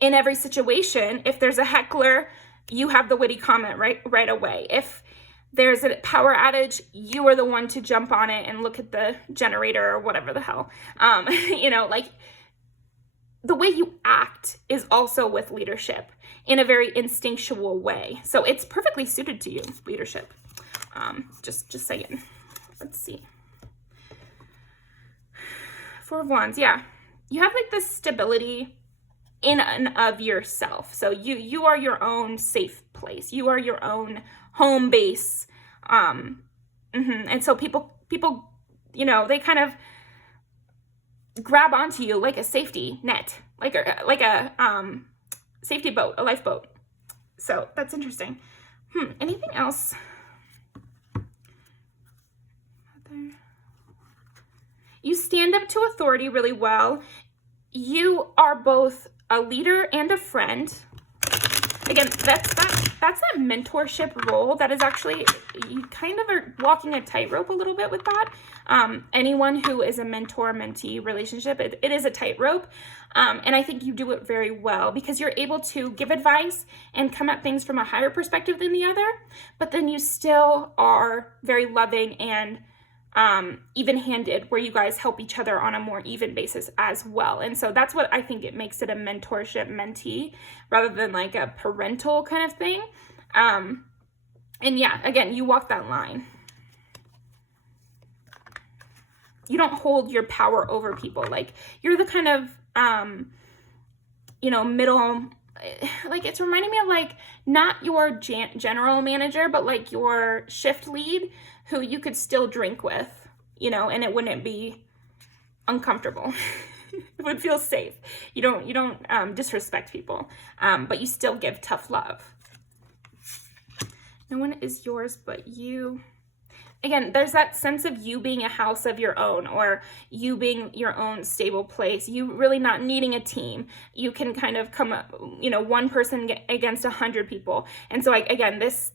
in every situation, if there's a heckler, you have the witty comment right away. If there's a power outage, you are the one to jump on it and look at the generator or whatever the hell. Like, the way you act is also with leadership in a very instinctual way. So it's perfectly suited to you, leadership. Just saying. Let's see. 4 of Wands, yeah. You have like this stability in and of yourself. So you are your own safe place. You are your own home base. And so people, they kind of grab onto you like a safety net, like a safety boat, a lifeboat. So that's interesting. Anything else? You stand up to authority really well. You are both a leader and a friend. Again, that's that mentorship role that is actually, you kind of are walking a tightrope a little bit with that. Anyone who is a mentor-mentee relationship, it is a tightrope. And I think you do it very well because you're able to give advice and come at things from a higher perspective than the other, but then you still are very loving and even-handed, where you guys help each other on a more even basis as well. And so that's what I think it makes it a mentorship mentee rather than like a parental kind of thing. And yeah, again, you walk that line. hold your power over people. Like, you're the kind of, you know, middle, like, it's reminding me of, like, not your general manager, but like your shift lead who you could still drink with, you know, and it wouldn't be uncomfortable. It would feel safe. You don't disrespect people, but you still give tough love. No one is yours but you. Again, there's that sense of you being a house of your own, or you being your own stable place. You really not needing a team. You can kind of come up, you know, one person against 100 people. And so, like, again, this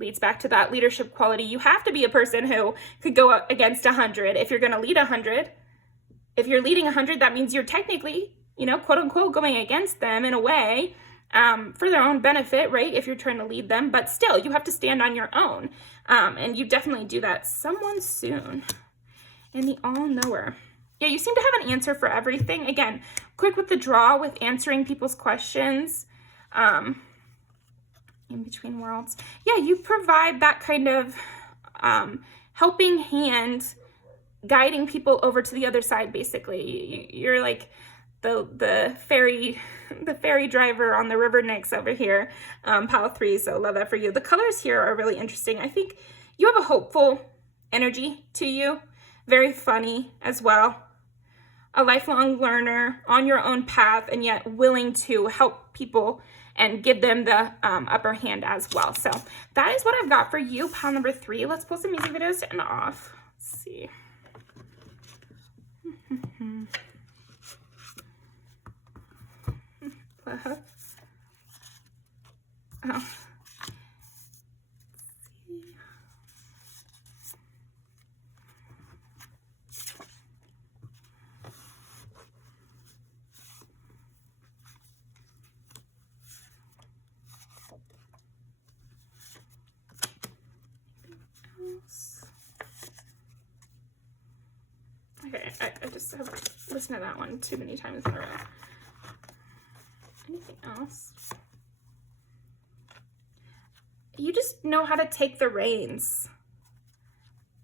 leads back to that leadership quality. You have to be a person who could go up against 100 if you're going to lead 100. If you're leading 100, that means you're technically, you know, quote unquote, going against them in a way, for their own benefit, right? If you're trying to lead them, but still, you have to stand on your own. And you definitely do that. Someone soon. And the all-knower. Yeah, you seem to have an answer for everything. Again, quick with the draw, with answering people's questions. In between worlds. Yeah, you provide that kind of helping hand, guiding people over to the other side, basically. You're like the ferry driver on the river Nix over here, pile 3, so love that for you. The colors here are really interesting. I think you have a hopeful energy to you, very funny as well, a lifelong learner, on your own path, and yet willing to help people and give them the upper hand as well. So that is what I've got for you, pile number 3. Let's pull some music videos to end off. Let's see. Oh. Okay, I just have listened to that one too many times in a row. Anything else? You just know how to take the reins.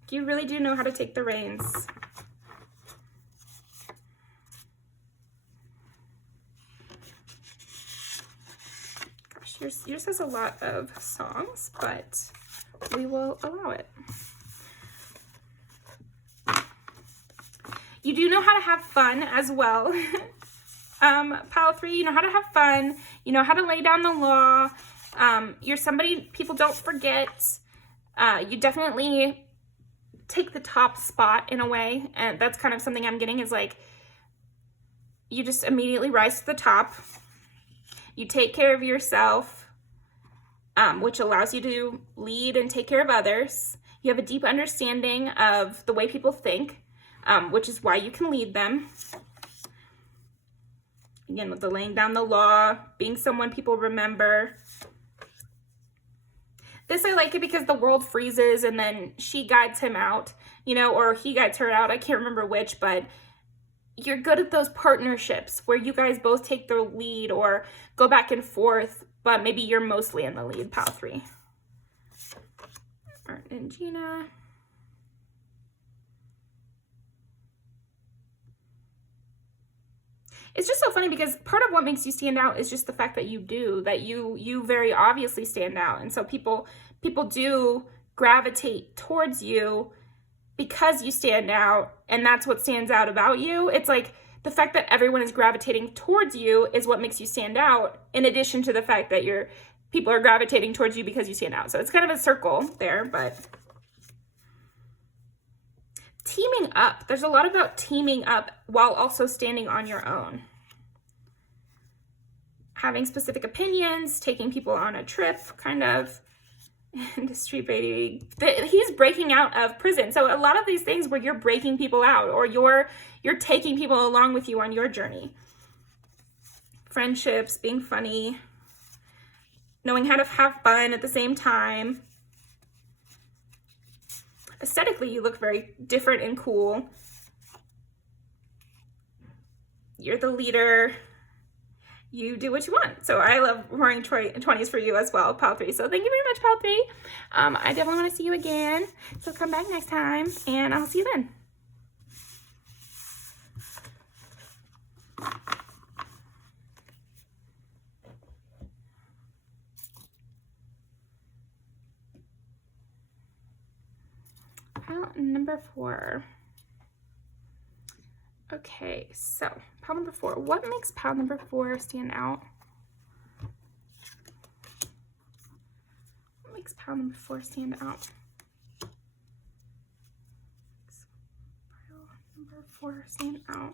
You really do know how to take the reins. Gosh, yours has a lot of songs, but we will allow it. You do know how to have fun as well. Pile 3, you know how to have fun. You know how to lay down the law. You're somebody people don't forget. You definitely take the top spot in a way. And that's kind of something I'm getting, is like, you just immediately rise to the top. You take care of yourself, which allows you to lead and take care of others. You have a deep understanding of the way people think, which is why you can lead them. Again, with the laying down the law, being someone people remember. This, I like it because the world freezes and then she guides him out, you know, or he guides her out. I can't remember which, but you're good at those partnerships where you guys both take the lead or go back and forth, but maybe you're mostly in the lead, pile 3. Martin and Gina. It's just so funny because part of what makes you stand out is just the fact that you very obviously stand out. And so people do gravitate towards you because you stand out, and that's what stands out about you. It's like the fact that everyone is gravitating towards you is what makes you stand out, in addition to the fact that people are gravitating towards you because you stand out. So it's kind of a circle there, but teaming up. There's a lot about teaming up while also standing on your own. Having specific opinions, taking people on a trip, kind of. Industry baby. He's breaking out of prison. So a lot of these things where you're breaking people out, or you're taking people along with you on your journey. Friendships, being funny, knowing how to have fun at the same time. Aesthetically, you look very different and cool. You're the leader. You do what you want. So I love roaring 20s for you as well, pile 3. So thank you very much, pile 3. I definitely want to see you again. So come back next time, and I'll see you then. number 4. Okay, so pile number 4. What makes pile number 4 stand out? What makes pile number 4 stand out? Pile number 4 stand out.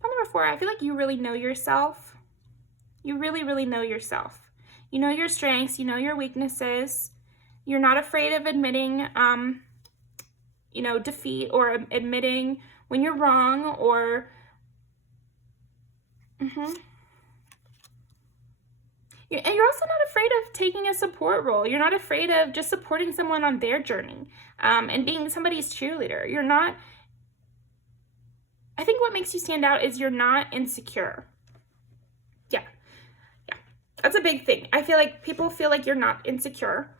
Pile number 4, I feel like you really know yourself. You really, really know yourself. You know your strengths, you know your weaknesses. You're not afraid of admitting, you know, defeat, or admitting when you're wrong, or and you're also not afraid of taking a support role. You're not afraid of just supporting someone on their journey, and being somebody's cheerleader. You're not, I think what makes you stand out is you're not insecure. Yeah, that's a big thing. I feel like people feel like you're not insecure.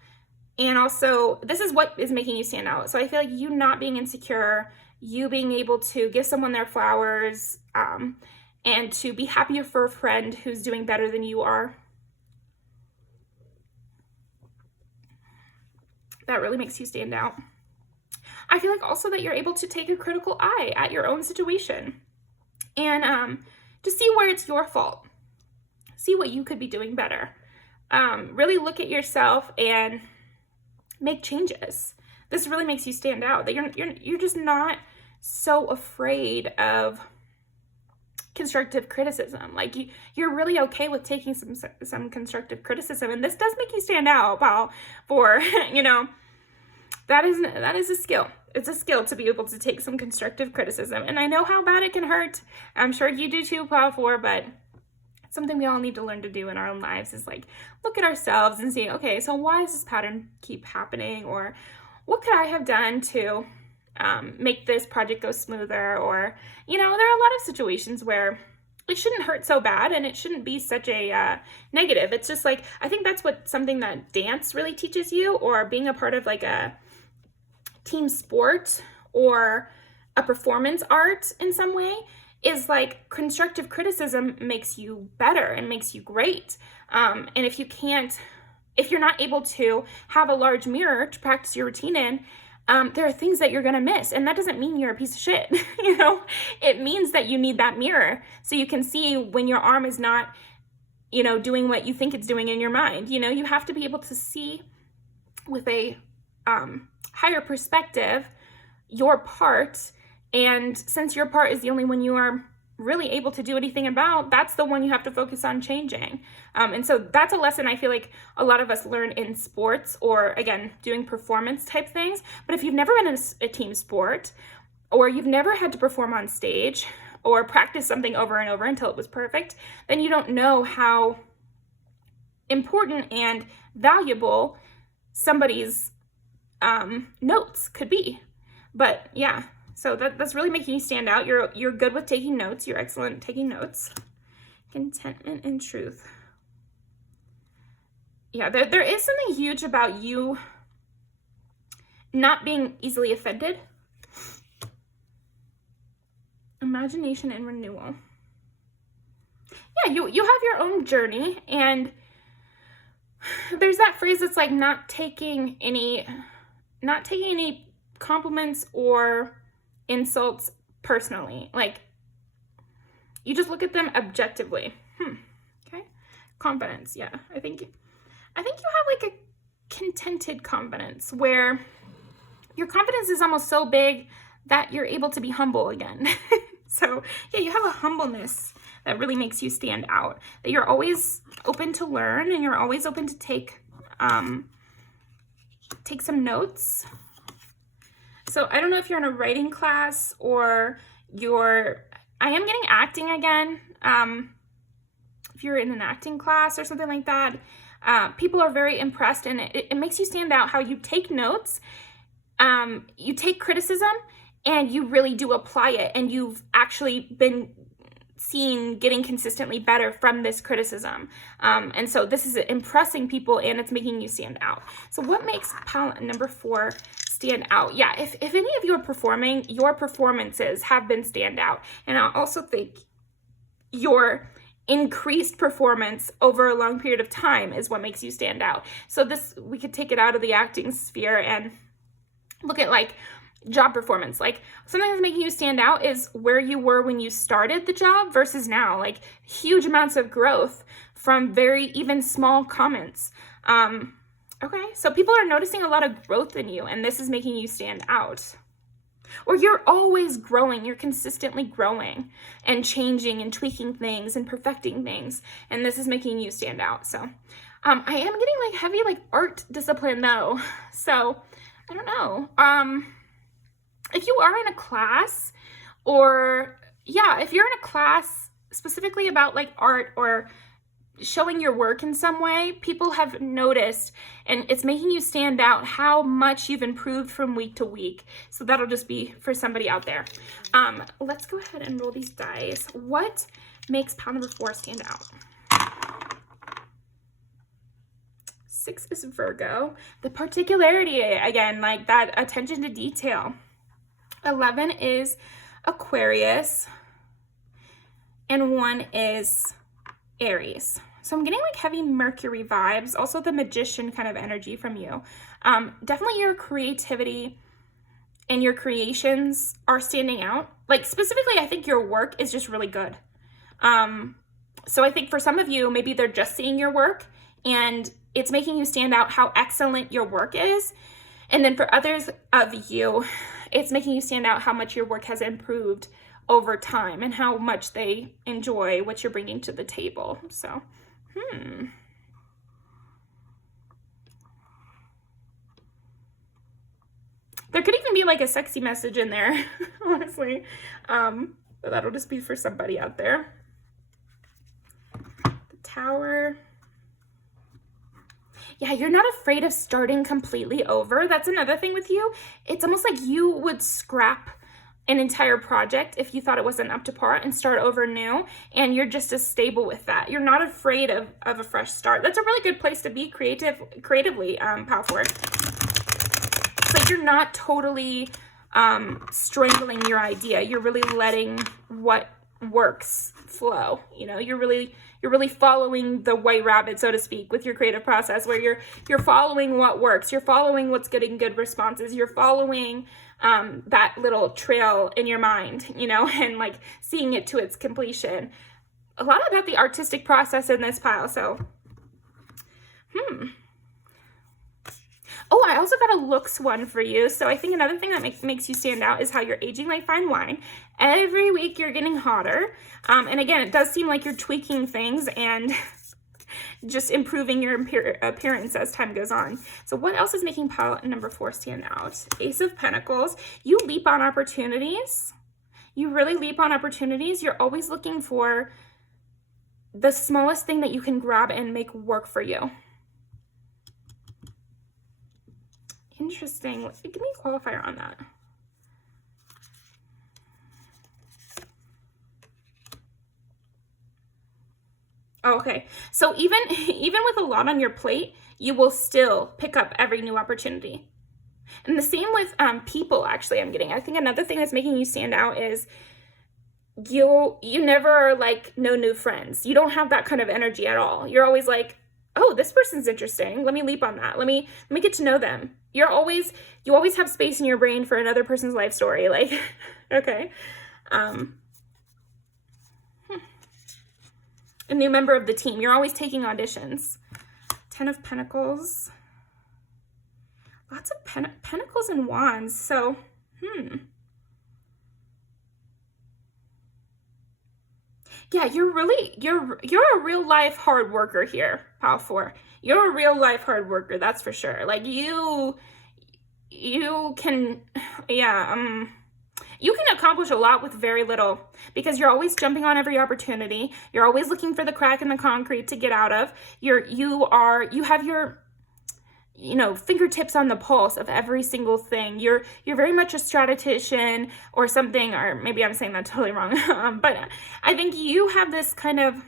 And also, this is what is making you stand out. So I feel like you not being insecure, you being able to give someone their flowers, and to be happy for a friend who's doing better than you are. That really makes you stand out. I feel like also that you're able to take a critical eye at your own situation, and to see where it's your fault. See what you could be doing better. Really look at yourself and make changes. This really makes you stand out, that you're just not so afraid of constructive criticism. Like you're really okay with taking some constructive criticism, and this does make you stand out, Paul, for you know, that is a skill. It's a skill to be able to take some constructive criticism, and I know how bad it can hurt. I'm sure you do too, Paul, but something we all need to learn to do in our own lives is like look at ourselves and see, okay, so why does this pattern keep happening, or what could I have done to make this project go smoother? Or, you know, there are a lot of situations where it shouldn't hurt so bad, and it shouldn't be such a negative. It's just like, I think that's what something that dance really teaches you, or being a part of like a team sport or a performance art in some way, is like constructive criticism makes you better and makes you great. And if you're not able to have a large mirror to practice your routine in, there are things that you're gonna miss. And that doesn't mean you're a piece of shit, you know? It means that you need that mirror so you can see when your arm is not, you know, doing what you think it's doing in your mind. You know, you have to be able to see with a higher perspective your part. And since your part is the only one you are really able to do anything about, that's the one you have to focus on changing. And so that's a lesson I feel like a lot of us learn in sports, or again, doing performance type things. But if you've never been in a team sport, or you've never had to perform on stage, or practice something over and over until it was perfect, then you don't know how important and valuable somebody's notes could be. But yeah, so that's really making you stand out. You're good with taking notes. You're excellent at taking notes. Contentment and truth. Yeah, there is something huge about you not being easily offended. Imagination and renewal. Yeah, you have your own journey, and there's that phrase that's like not taking any compliments or insults personally. Like, you just look at them objectively. Okay. Confidence. Yeah. I think you have like a contented confidence, where your confidence is almost so big that you're able to be humble again. So yeah, you have a humbleness that really makes you stand out, that you're always open to learn, and you're always open to take some notes. So I don't know if you're in a writing class, or I am getting acting again. If you're in an acting class or something like that, people are very impressed, and it makes you stand out how you take notes, you take criticism, and you really do apply it, and you've actually been seen getting consistently better from this criticism. And so this is impressing people, and it's making you stand out. So what makes pile number 4 stand out? Yeah, if any of you are performing, your performances have been stand out. And I also think your increased performance over a long period of time is what makes you stand out. So this, we could take it out of the acting sphere and look at like job performance. Like something that's making you stand out is where you were when you started the job versus now, like huge amounts of growth from very even small comments. Okay, so people are noticing a lot of growth in you, and this is making you stand out. Or you're always growing, you're consistently growing and changing and tweaking things and perfecting things, and this is making you stand out. So I am getting like heavy like art discipline though. So I don't know. If you are in a class, or yeah, if you're in a class specifically about like art or showing your work in some way, people have noticed, and it's making you stand out how much you've improved from week to week. So that'll just be for somebody out there. Let's go ahead and roll these dice. What makes pile number 4 stand out? 6 is Virgo. The particularity, again, like that attention to detail. 11 is Aquarius. And 1 is Aries. So I'm getting like heavy Mercury vibes, also the magician kind of energy from you. Definitely your creativity and your creations are standing out. Like specifically, I think your work is just really good. So I think for some of you, maybe they're just seeing your work and it's making you stand out how excellent your work is. And then for others of you, it's making you stand out how much your work has improved over time and how much they enjoy what you're bringing to the table. So, There could even be like a sexy message in there, honestly. But that'll just be for somebody out there. The Tower. Yeah, you're not afraid of starting completely over. That's another thing with you. It's almost like you would scrap an entire project if you thought it wasn't up to par and start over new, and you're just as stable with that. You're not afraid of a fresh start. That's a really good place to be creatively, powerful. It's like you're not totally strangling your idea. You're really letting what works flow. You know, you're really following the white rabbit, so to speak, with your creative process, where you're following what works. You're following what's getting good responses. You're following that little trail in your mind, you know, and like seeing it to its completion. A lot about the artistic process in this pile. So, Oh, I also got a looks one for you. So I think another thing that makes you stand out is how you're aging like fine wine. Every week you're getting hotter. And again, it does seem like you're tweaking things and just improving your appearance as time goes on. So what else is making pile number 4 stand out? Ace of Pentacles. You leap on opportunities. You really leap on opportunities. You're always looking for the smallest thing that you can grab and make work for you. Interesting. Give me a qualifier on that. Oh, okay. So even with a lot on your plate, you will still pick up every new opportunity. And the same with people, actually, I think another thing that's making you stand out is you never are like no new friends. You don't have that kind of energy at all. You're always like, oh, this person's interesting. Let me leap on that. Let me get to know them. You always have space in your brain for another person's life story. Like, okay. A new member of the team. You're always taking auditions. 10 of Pentacles. Lots of Pentacles and Wands. So, yeah, you're a real life hard worker here, pile 4. You're a real life hard worker, that's for sure. Like you can, yeah, you can accomplish a lot with very little because you're always jumping on every opportunity. You're always looking for the crack in the concrete to get out of. You have your, fingertips on the pulse of every single thing. You're very much a strategician or something, or maybe I'm saying that totally wrong. But I think you have this kind of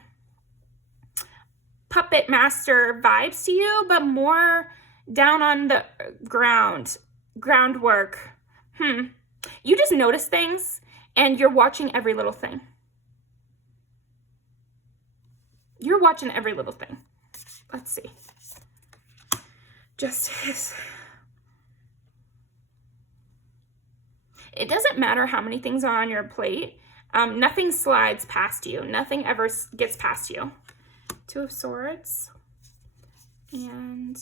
puppet master vibes to you, but more down on the groundwork. You just notice things and you're watching every little thing. You're watching every little thing. Let's see. Justice. it doesn't matter how many things are on your plate. Nothing slides past you. Nothing ever gets past you. Two of Swords. And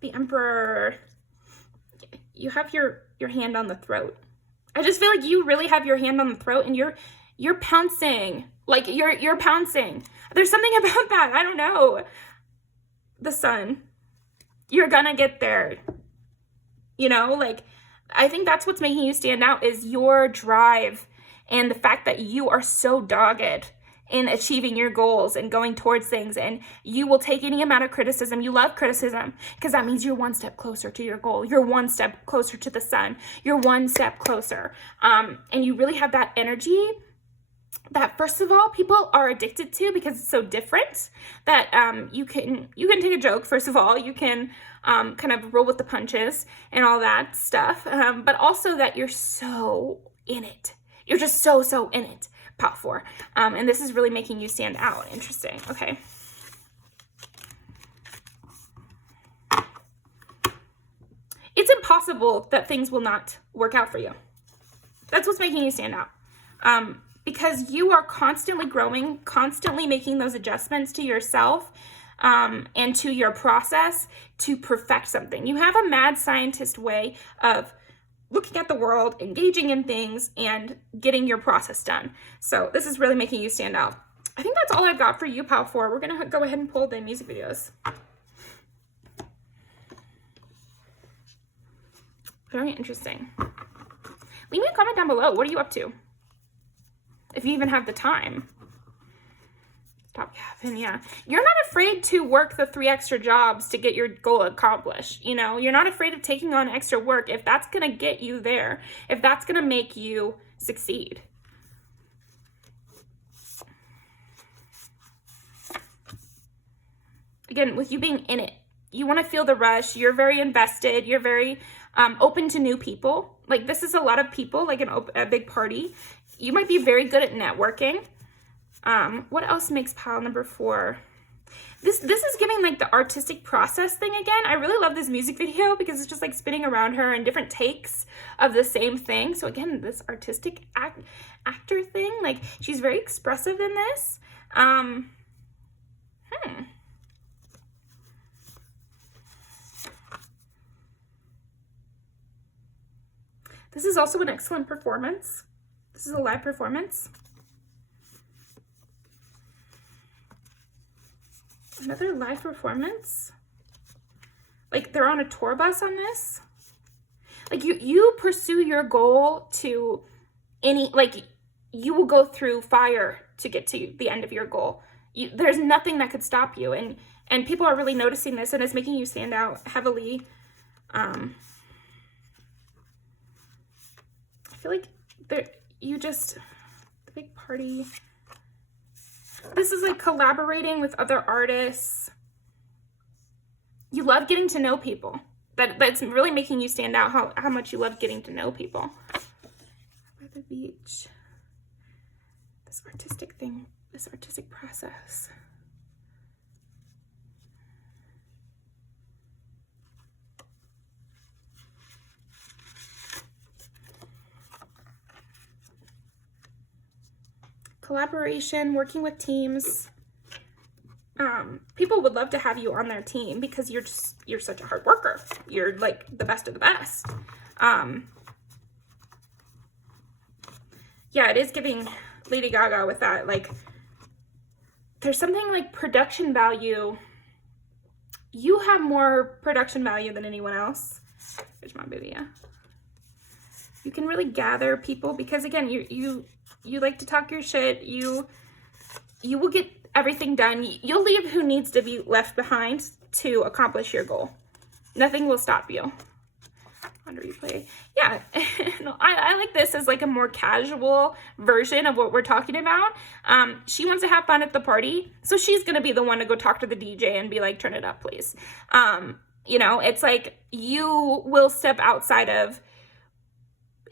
the Emperor. You have your hand on the throat. I just feel like you really have your hand on the throat, and you're pouncing. Like, you're pouncing. There's something about that. I don't know. The Sun. You're gonna get there. You know, like, I think that's what's making you stand out, is your drive and the fact that you are so dogged in achieving your goals and going towards things, and you will take any amount of criticism. You love criticism because that means you're one step closer to your goal. You're one step closer to the sun. You're one step closer. And you really have that energy that, first of all, people are addicted to because it's so different, that you can take a joke. First of all, you can kind of roll with the punches and all that stuff, but also that you're so in it. You're just so in it. Pile 4. And this is really making you stand out. Interesting. Okay. It's impossible that things will not work out for you. That's what's making you stand out. Because you are constantly growing, constantly making those adjustments to yourself and to your process to perfect something. You have a mad scientist way of looking at the world, engaging in things, and getting your process done. So this is really making you stand out. I think that's all I've got for you, Pile 4. We're going to go ahead and pull the music videos. Very interesting. Leave me a comment down below. What are you up to? If you even have the time. Stop yapping, yeah. You're not afraid to work the 3 extra jobs to get your goal accomplished. You know, you're not afraid of taking on extra work if that's going to get you there, if that's going to make you succeed. Again, with you being in it, you want to feel the rush. You're very invested. You're very open to new people. Like, this is a lot of people, like a big party. You might be very good at networking. What else makes pile number 4? This is giving like the artistic process thing again. I really love this music video because it's just like spinning around her and different takes of the same thing. So again, this artistic actor thing, like she's very expressive in this. This is also an excellent performance. This is a live performance. Another live performance. Like they're on a tour bus on this. Like you pursue your goal to any, like you will go through fire to get to the end of your goal. There's nothing that could stop you. And people are really noticing this, and it's making you stand out heavily. I feel like the big party. This is like collaborating with other artists. You love getting to know people. That's really making you stand out, how much you love getting to know people. By the beach. This artistic thing, this artistic process. Collaboration, working with teams. People would love to have you on their team because you're such a hard worker. You're like the best of the best. Yeah, it is giving Lady Gaga with that. Like, there's something like production value. You have more production value than anyone else. There's my baby, yeah. You can really gather people because again, you like to talk your shit. You will get everything done. You'll leave who needs to be left behind to accomplish your goal. Nothing will stop you. On replay. Yeah, no, I like this as like a more casual version of what we're talking about. She wants to have fun at the party, so she's going to be the one to go talk to the DJ and be like, turn it up, please. You know, it's like you will step outside of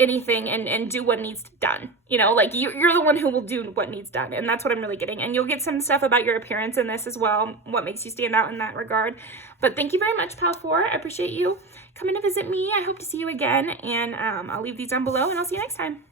anything and do what needs done. You know, like you're the one who will do what needs done, and that's what I'm really getting. And you'll get some stuff about your appearance in this as well, what makes you stand out in that regard. But thank you very much, Pal 4. I appreciate you. come in and visit me. I hope to see you again, and I'll leave these down below, and I'll see you next time.